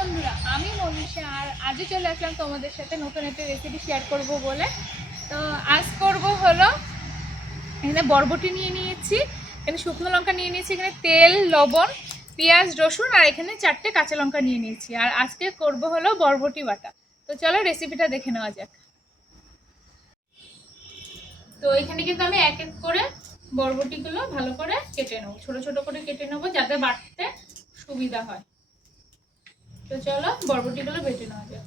বন্ধুরা, আমি মনীষা আর আজও চলে আসলাম তোমাদের সাথে নতুন একটা রেসিপি শেয়ার করব বলে। তো আজ করব হলো, এখানে বরবটি নিয়ে নিয়েছি, এখানে শুকনো লঙ্কা নিয়ে নিয়েছি, এখানে তেল, লবণ, পেঁয়াজ, রসুন আর এখানে 4টে কাঁচা লঙ্কা নিয়ে নিয়েছি। আর আজকে করব হলো বরবটি বাটা। তো চলো রেসিপিটা দেখে নেওয়া যাক। তো এখানে কিন্তু আমি এক এক করে বরবটিগুলো ভালো করে কেটে নেবো, ছোট ছোট করে কেটে নেবো যাতে বাটতে সুবিধা হয়। তো চলো বরবটিগুলো বেটে নেওয়া যাক।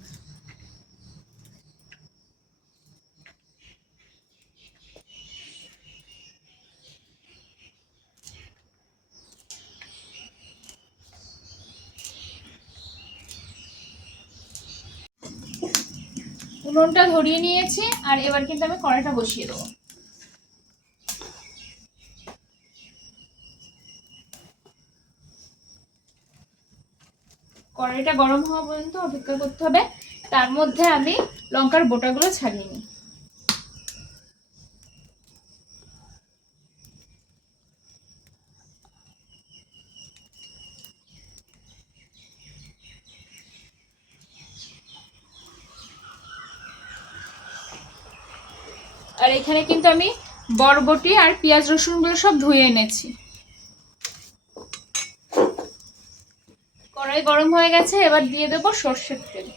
উনুনটা ধরিয়ে নিয়েছি আর এবার কিন্তু আমি কড়াইটা বসিয়ে দেবো। কড়াইটা গরম হওয়া পর্যন্ত অপেক্ষা করতে হবে। তার মধ্যে আমি লঙ্কার বোটাগুলো ছাড়িয়ে নিই। আর এখানে কিন্তু আমি বরবটি আর পেঁয়াজ রসুনগুলো সব ধুয়ে এনেছি। কড়াই গরম হয়ে গেছে, এবার দিয়ে দেবো সর্ষের তেল।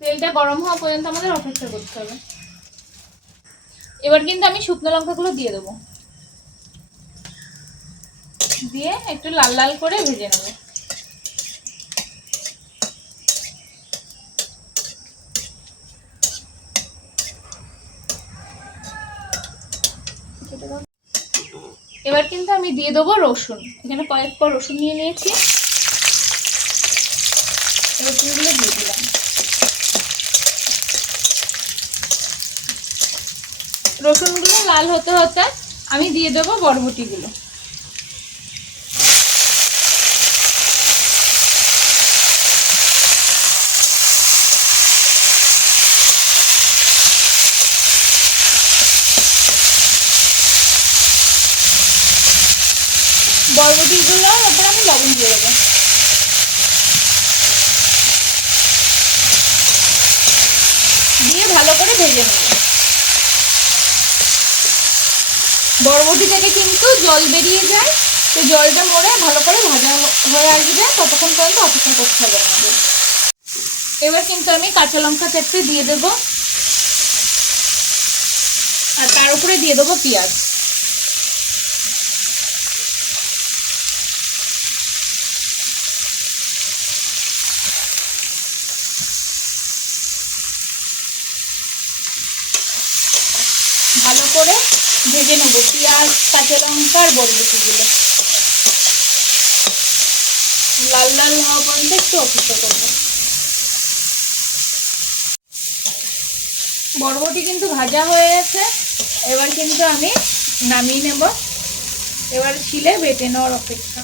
তেলটা গরম হওয়া পর্যন্ত আমাদের অপেক্ষা করতে হবে। এবার কিন্তু আমি শুকনো লঙ্কাগুলো দিয়ে দেবো, দিয়ে একটু লাল লাল করে ভেজে নেবো। এবার কিন্তু আমি দিয়ে দেবো রসুন, এখানে কয়েক পর রসুন নিয়ে নিয়েছি, রসুনগুলো দিয়ে দিলাম। রসুনগুলো লাল হতে হতে আমি দিয়ে দেবো বরবটিগুলো। বরবটিগুলোর ওপর আমি লবণ দিয়ে দেবো। দিয়ে ভালো করে ভেজে নেব। বরবটি থেকে কিন্তু জল বেরিয়ে যায়, তো জলটা মরে ভালো করে ভাজা হয়ে আসবে, ততক্ষণ পর্যন্ত অপেক্ষা করতে হবে আমাদের। এবার কিন্তু আমি কাঁচা লঙ্কা 4টে দিয়ে দেবো আর তার উপরে দিয়ে দেবো পেঁয়াজ। ভালো করে ভেজে নেব পেঁয়াজ, কাঁচা লঙ্কা আর বরবটিগুলো লাল লাল হওয়া পর্যন্ত একটু অপেক্ষা করবো। বরবটি কিন্তু ভাজা হয়ে গেছে, এবার কিন্তু আমি নামিয়ে নেব। এবার শিলে বেটে নেওয়ার অপেক্ষা।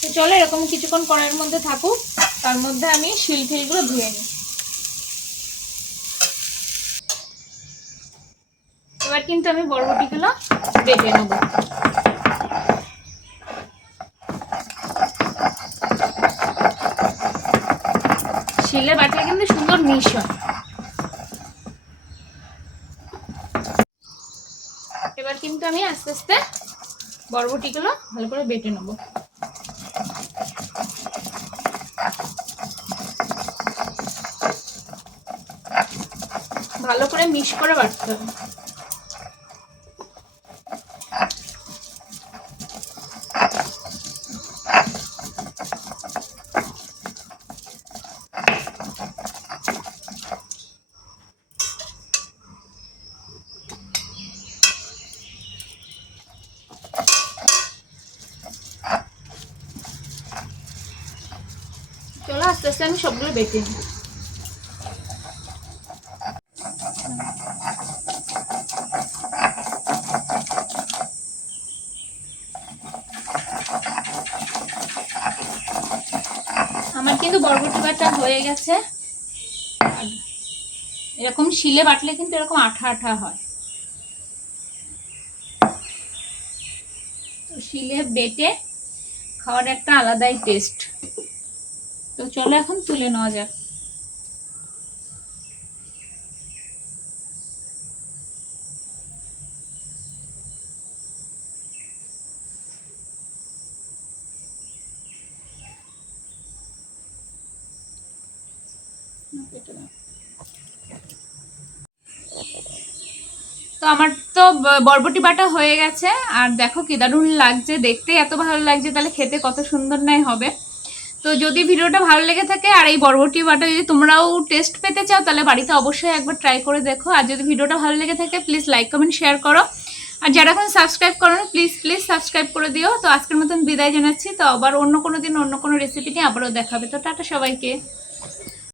তো চলো এরকম কিছুক্ষণ কড়াইয়ের মধ্যে থাকুক, তার মধ্যে আমি শিল ফিলগুলো ধুয়ে নিই। এবার কিন্তু আমি বরবটিগুলো বেটে নেব। শিলে বাটলে কিন্তু সুন্দর মিশ্রণ। এবার কিন্তু আমি আস্তে আস্তে বরবটিগুলো ভালো করে বেটে নেব। ভালো করে মিক্স করে বাটতে হবে। চলো আস্তে আস্তে আমি সবগুলো বেটে নিই। আমার কিন্তু বরবটি বাটা হয়ে গেছে। এরকম শিলে বাটলে কিন্তু এরকম আঠা আঠা হয়। শিলে বেটে খাওয়ার একটা আলাদাই টেস্ট। তো চলো এখন তুলে নেওয়া যাক। তো আমার তো বরবটি বাটা হয়ে গেছে, আর দেখো কি দারুণ লাগছে দেখতে, এত ভালো লাগছে, তাহলে খেতে কত সুন্দর নাই হবে। তো যদি ভিডিওটা ভালো লেগে থাকে আর এই বরবটি বাটা যদি তোমরাও টেস্ট পেতে চাও তাহলে বাড়িতে অবশ্যই একবার ট্রাই করে দেখো। আর যদি ভিডিওটা ভালো লেগে থাকে প্লিজ লাইক কমেন্ট শেয়ার করো, আর যারা এখন সাবস্ক্রাইব করো না প্লিজ প্লিজ সাবস্ক্রাইব করে দিও। তো আজকের মতন বিদায় জানাচ্ছি, তো আবার অন্য কোনো দিন অন্য কোনো রেসিপি নিয়ে আবারও দেখাবে। তো টাটা সবাইকে।